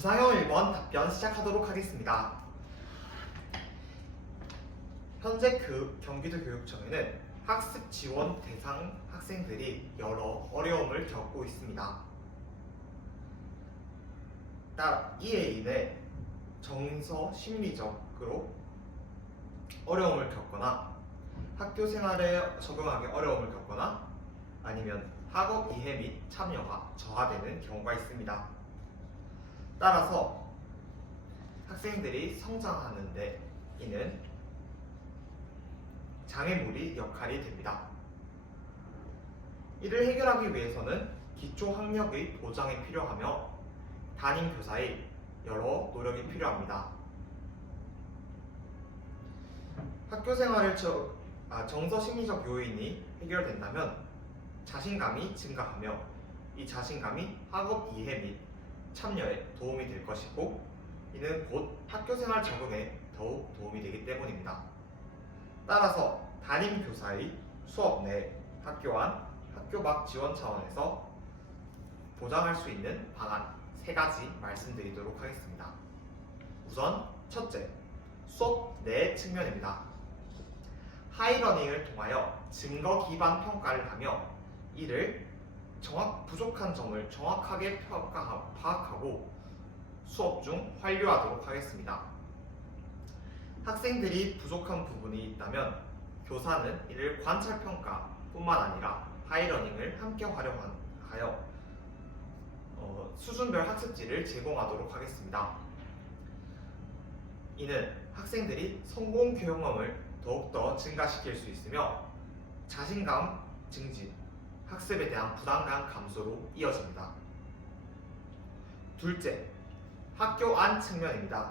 구상형 1번 답변 시작하도록 하겠습니다. 현재 경기도 교육청에는 학습 지원 대상 학생들이 여러 어려움을 겪고 있습니다. 이에 인해 정서 심리적으로 어려움을 겪거나 학교 생활에 적응하기 어려움을 겪거나 아니면 학업 이해 및 참여가 저하되는 경우가 있습니다. 따라서 학생들이 성장하는 데 이는 장애물이 역할이 됩니다. 이를 해결하기 위해서는 기초학력의 보장이 필요하며 담임교사의 여러 노력이 필요합니다. 학교 생활을 정서 심리적 요인이 해결된다면 자신감이 증가하며 이 자신감이 학업 이해 및 참여에 도움이 될 것이고 이는 곧 학교 생활 적응에 더욱 도움이 되기 때문입니다. 따라서 담임교사의 수업 내 학교 안, 학교 밖 지원 차원에서 보장할 수 있는 방안 3가지 말씀드리도록 하겠습니다. 우선 첫째, 수업 내 측면입니다. 하이러닝을 통하여 증거 기반 평가를 하며 이를 부족한 점을 정확하게 파악하고 수업 중 완료하도록 하겠습니다. 학생들이 부족한 부분이 있다면 교사는 이를 관찰평가 뿐만 아니라 하이러닝을 함께 활용하여 수준별 학습지를 제공하도록 하겠습니다. 이는 학생들이 성공 경험을 더욱더 증가시킬 수 있으며 자신감 증진, 학습에 대한 부담감 감소로 이어집니다. 둘째, 학교 안 측면입니다.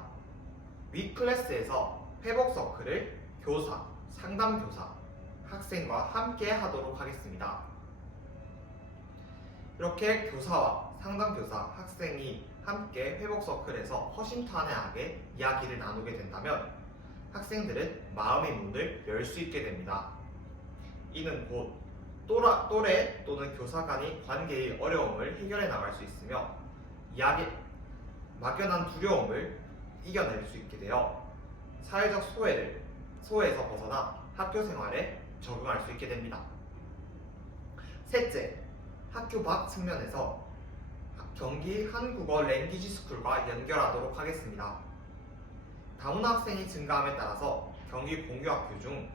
윗클래스에서 회복 서클을 교사, 상담교사, 학생과 함께 하도록 하겠습니다. 이렇게 교사와 상담교사, 학생이 함께 회복 서클에서 허심탄회하게 이야기를 나누게 된다면 학생들은 마음의 문을 열 수 있게 됩니다. 이는 곧 또래 또는 교사 간의 관계의 어려움을 해결해 나갈 수 있으며 막연한 두려움을 이겨낼 수 있게 되어 사회적 소외에서 벗어나 학교 생활에 적응할 수 있게 됩니다. 셋째, 학교 밖 측면에서 경기 한국어 랭귀지 스쿨과 연결하도록 하겠습니다. 다문화 학생이 증가함에 따라서 경기 공교학교 중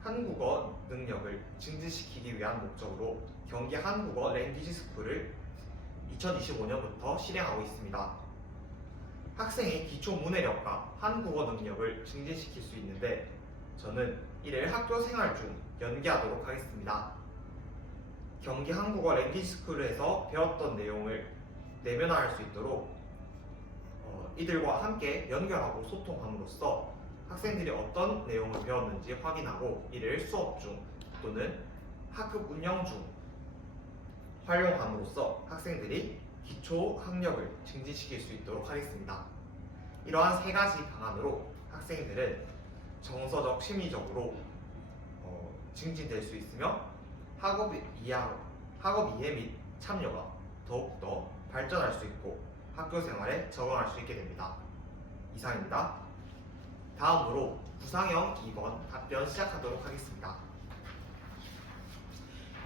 한국어 능력을 증진시키기 위한 목적으로 경기 한국어 랭귀지 스쿨을 2025년부터 실행하고 있습니다. 학생의 기초 문해력과 한국어 능력을 증진시킬 수 있는데 저는 이를 학교 생활 중 연계하도록 하겠습니다. 경기 한국어 랭귀지 스쿨에서 배웠던 내용을 내면화할 수 있도록 이들과 함께 연결하고 소통함으로써 학생들이 어떤 내용을 배웠는지 확인하고 이를 수업 중 또는 학급 운영 중 활용함으로써 학생들이 기초 학력을 증진시킬 수 있도록 하겠습니다. 이러한 3가지 방안으로 학생들은 정서적, 심리적으로 증진될 수 있으며 학업 이해 및 참여가 더욱더 발전할 수 있고 학교 생활에 적응할 수 있게 됩니다. 이상입니다. 다음으로 구상형 2번 답변 시작하도록 하겠습니다.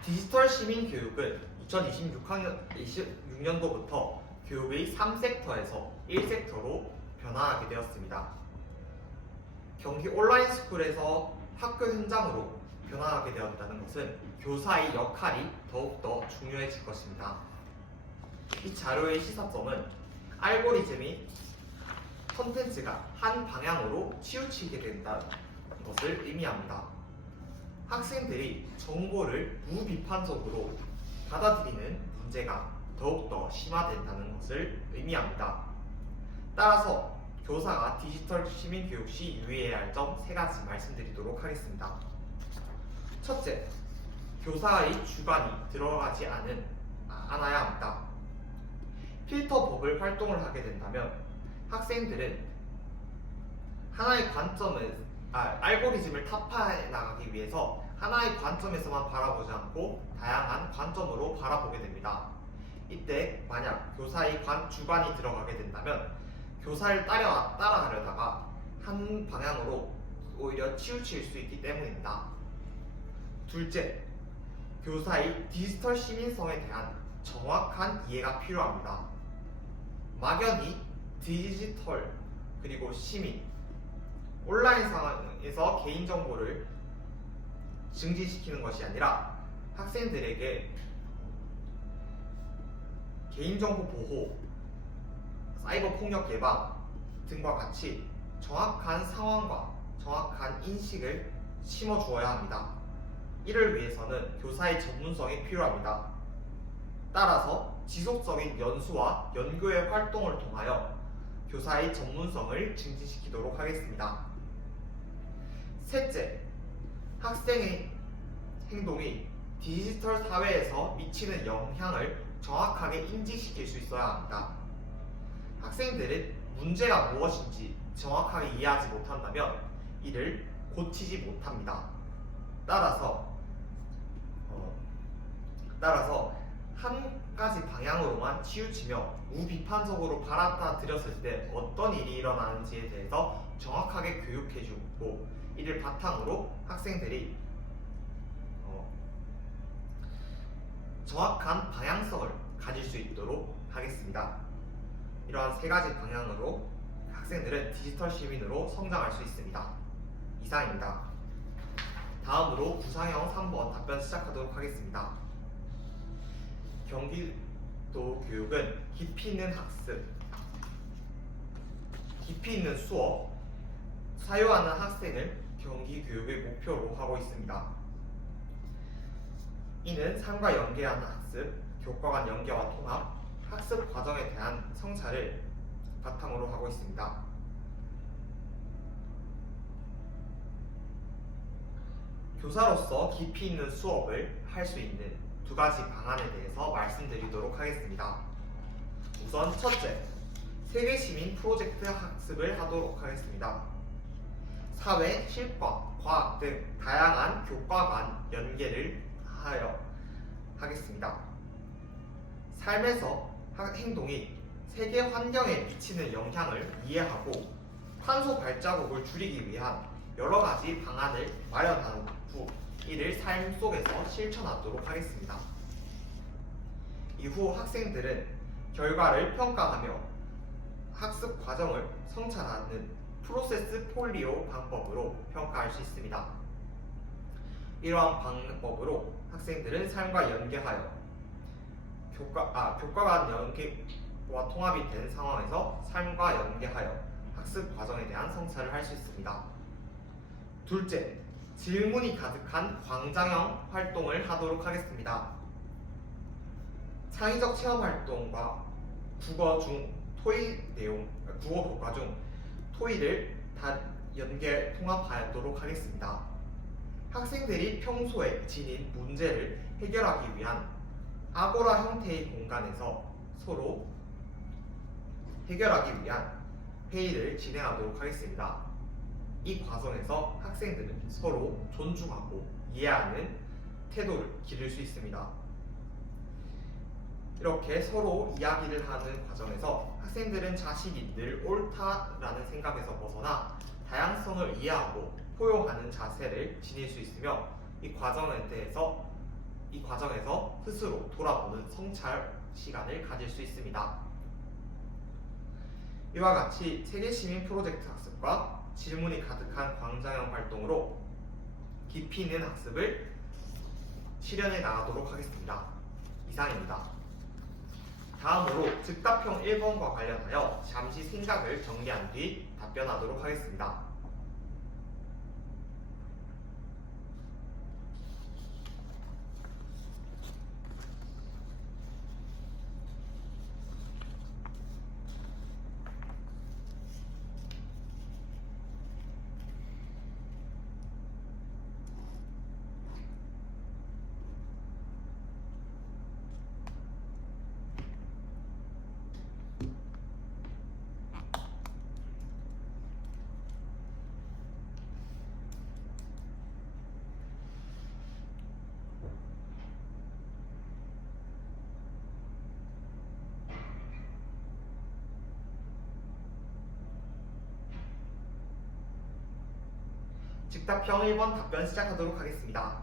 디지털 시민 교육은 2026년도부터 교육의 3섹터에서 1섹터로 변화하게 되었습니다. 경기 온라인 스쿨에서 학교 현장으로 변화하게 되었다는 것은 교사의 역할이 더욱더 중요해질 것입니다. 이 자료의 시사점은 알고리즘이 컨텐츠가 한 방향으로 치우치게 된다는 것을 의미합니다. 학생들이 정보를 무비판적으로 받아들이는 문제가 더욱더 심화된다는 것을 의미합니다. 따라서 교사가 디지털 시민교육 시 유의해야 할 점 3가지 말씀드리도록 하겠습니다. 첫째, 교사의 주관이 들어가지 않아야 합니다. 필터법을 활동을 하게 된다면 학생들은 하나의 알고리즘을 타파해 나가기 위해서 하나의 관점에서만 바라보지 않고 다양한 관점으로 바라보게 됩니다. 이때 만약 교사의 주관이 들어가게 된다면 교사를 따라가려다가 한 방향으로 오히려 치우칠 수 있기 때문입니다. 둘째, 교사의 디지털 시민성에 대한 정확한 이해가 필요합니다. 막연히 디지털 그리고 시민, 온라인 상황에서 개인정보를 증진시키는 것이 아니라 학생들에게 개인정보 보호, 사이버 폭력 예방 등과 같이 정확한 상황과 정확한 인식을 심어주어야 합니다. 이를 위해서는 교사의 전문성이 필요합니다. 따라서 지속적인 연수와 연교의 활동을 통하여 교사의 전문성을 증진시키도록 하겠습니다. 셋째, 학생의 행동이 디지털 사회에서 미치는 영향을 정확하게 인지시킬 수 있어야 합니다. 학생들은 문제가 무엇인지 정확하게 이해하지 못한다면 이를 고치지 못합니다. 따라서 한 가지 방향으로만 치우치며 무비판적으로 받아들였을 때 어떤 일이 일어나는지에 대해서 정확하게 교육해주고 이를 바탕으로 학생들이 정확한 방향성을 가질 수 있도록 하겠습니다. 이러한 세 가지 방향으로 학생들은 디지털 시민으로 성장할 수 있습니다. 이상입니다. 다음으로 구상형 3번 답변 시작하도록 하겠습니다. 경기도 교육은 깊이 있는 학습, 깊이 있는 수업, 사유하는 학생을 경기 교육의 목표로 하고 있습니다. 이는 삶과 연계하는 학습, 교과 간 연계와 통합, 학습 과정에 대한 성찰을 바탕으로 하고 있습니다. 교사로서 깊이 있는 수업을 할 수 있는 두 가지 방안에 대해서 말씀드리도록 하겠습니다. 우선 첫째, 세계시민 프로젝트 학습을 하도록 하겠습니다. 사회, 실과, 과학 등 다양한 교과 간 연계를 하겠습니다. 삶에서 행동이 세계 환경에 미치는 영향을 이해하고 탄소 발자국을 줄이기 위한 여러 가지 방안을 마련한 후 이를 삶 속에서 실천하도록 하겠습니다. 이후 학생들은 결과를 평가하며 학습 과정을 성찰하는 프로세스 폴리오 방법으로 평가할 수 있습니다. 이러한 방법으로 학생들은 삶과 연계하여 교과 간 연계와 통합이 된 상황에서 삶과 연계하여 학습 과정에 대한 성찰을 할 수 있습니다. 둘째, 질문이 가득한 광장형 활동을 하도록 하겠습니다. 창의적 체험 활동과 국어 교과 중 토의를 다 연계 통합하도록 하겠습니다. 학생들이 평소에 지닌 문제를 해결하기 위한 아고라 형태의 공간에서 서로 해결하기 위한 회의를 진행하도록 하겠습니다. 이 과정에서 학생들은 서로 존중하고 이해하는 태도를 기를 수 있습니다. 이렇게 서로 이야기를 하는 과정에서 학생들은 자신이 늘 옳다라는 생각에서 벗어나 다양성을 이해하고 포용하는 자세를 지닐 수 있으며 이 과정에서 스스로 돌아보는 성찰 시간을 가질 수 있습니다. 이와 같이 세계시민 프로젝트 학습과 질문이 가득한 광장형 활동으로 깊이 있는 학습을 실현해 나가도록 하겠습니다. 이상입니다. 다음으로 즉답형 1번과 관련하여 잠시 생각을 정리한 뒤 답변하도록 하겠습니다. 즉답형 1번 답변 시작하도록 하겠습니다.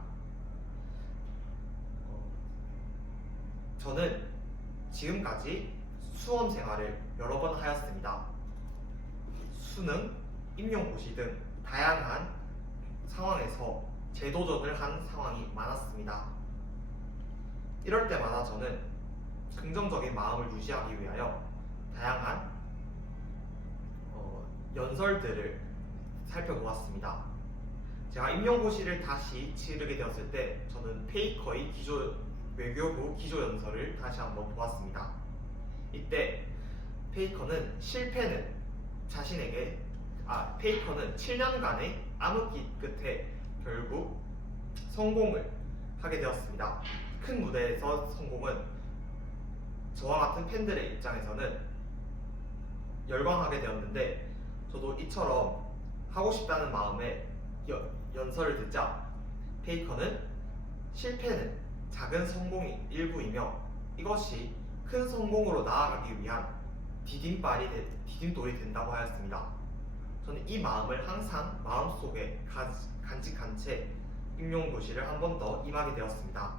저는 지금까지 수험 생활을 여러 번 하였습니다. 수능, 임용고시 등 다양한 상황에서 재도전을 한 상황이 많았습니다. 이럴 때마다 저는 긍정적인 마음을 유지하기 위하여 다양한 연설들을 살펴보았습니다. 제가 임용고시를 다시 치르게 되었을 때 저는 페이커의 외교부 기조연설을 다시 한번 보았습니다. 이때 페이커는 페이커는 7년간의 암흑기 끝에 결국 성공을 하게 되었습니다. 큰 무대에서 성공은 저와 같은 팬들의 입장에서는 열광하게 되었는데, 저도 이처럼 하고 싶다는 마음에 연설을 듣자 페이커는 실패는 작은 성공의 일부이며 이것이 큰 성공으로 나아가기 위한 디딤돌이 된다고 하였습니다. 저는 이 마음을 항상 마음속에 간직한 채 임용고시를 한 번 더 임하게 되었습니다.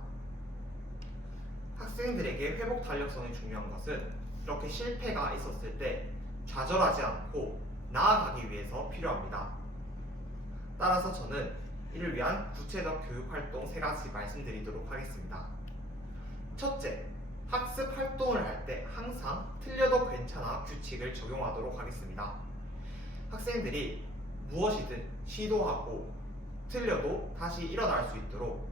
학생들에게 회복 탄력성이 중요한 것은 이렇게 실패가 있었을 때 좌절하지 않고 나아가기 위해서 필요합니다. 따라서 저는 이를 위한 구체적 교육활동 3가지 말씀드리도록 하겠습니다. 첫째, 학습 활동을 할 때 항상 틀려도 괜찮아 규칙을 적용하도록 하겠습니다. 학생들이 무엇이든 시도하고 틀려도 다시 일어날 수 있도록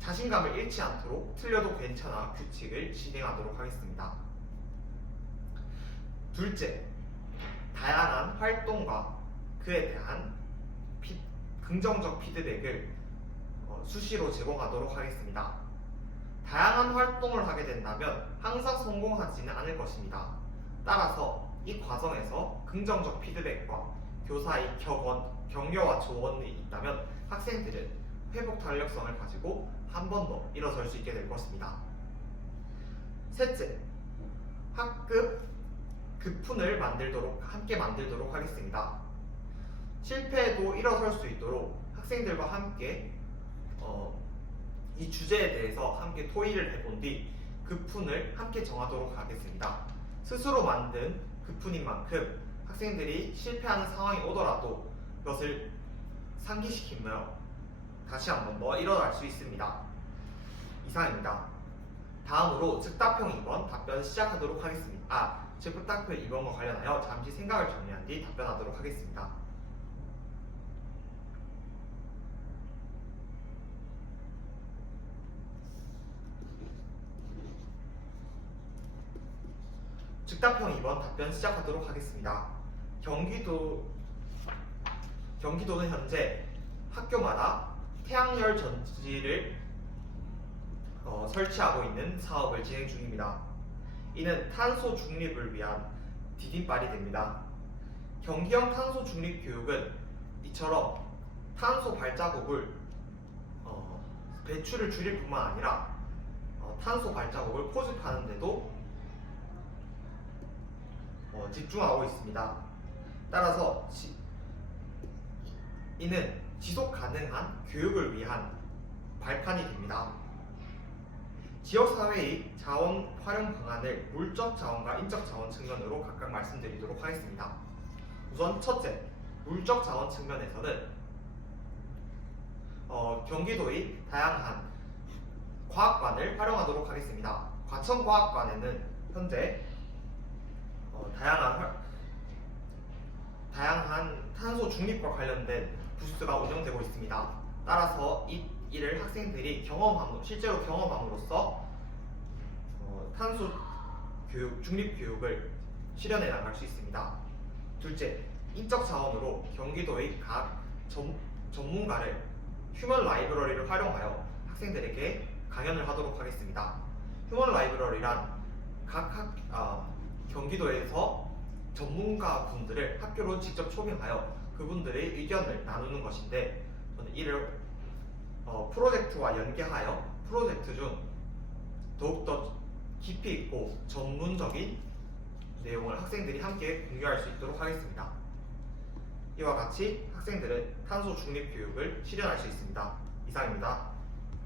자신감을 잃지 않도록 틀려도 괜찮아 규칙을 진행하도록 하겠습니다. 둘째, 다양한 활동과 그에 대한 긍정적 피드백을 수시로 제공하도록 하겠습니다. 다양한 활동을 하게 된다면 항상 성공하지는 않을 것입니다. 따라서 이 과정에서 긍정적 피드백과 교사의 격려와 조언이 있다면 학생들은 회복 탄력성을 가지고 한 번 더 일어설 수 있게 될 것입니다. 셋째, 학급 급훈을 함께 만들도록 하겠습니다. 실패에도 일어설 수 있도록 학생들과 함께 이 주제에 대해서 함께 토의를 해본 뒤 급훈을 함께 정하도록 하겠습니다. 스스로 만든 급훈인 만큼 학생들이 실패하는 상황이 오더라도 그것을 상기시키며 다시 한 번 더 일어날 수 있습니다. 이상입니다. 다음으로 즉답형 2번 답변 시작하도록 하겠습니다. 즉답형 2번과 관련하여 잠시 생각을 정리한 뒤 답변하도록 하겠습니다. 즉답형 2번 답변 시작하도록 하겠습니다. 경기도는 현재 학교마다 태양열 전지를 설치하고 있는 사업을 진행 중입니다. 이는 탄소 중립을 위한 디딤발이 됩니다. 경기형 탄소 중립 교육은 이처럼 탄소 발자국을 배출을 줄일 뿐만 아니라 탄소 발자국을 포집하는 데도 집중하고 있습니다. 따라서 이는 지속 가능한 교육을 위한 발판이 됩니다. 지역사회의 자원 활용 방안을 물적 자원과 인적 자원 측면으로 각각 말씀드리도록 하겠습니다. 우선 첫째, 물적 자원 측면에서는 경기도의 다양한 과학관을 활용하도록 하겠습니다. 과천과학관에는 현재 다양한 탄소 중립과 관련된 부스가 운영되고 있습니다. 따라서 이 일을 학생들이 실제로 경험함으로써 탄소 교육, 중립 교육을 실현해 나갈 수 있습니다. 둘째, 인적 자원으로 경기도의 각 전문가를 휴먼 라이브러리를 활용하여 학생들에게 강연을 하도록 하겠습니다. 휴먼 라이브러리란 경기도에서 전문가분들을 학교로 직접 초빙하여 그분들의 의견을 나누는 것인데, 저는 이를 프로젝트와 연계하여 프로젝트 중 더욱더 깊이 있고 전문적인 내용을 학생들이 함께 공유할 수 있도록 하겠습니다. 이와 같이 학생들은 탄소 중립 교육을 실현할 수 있습니다. 이상입니다.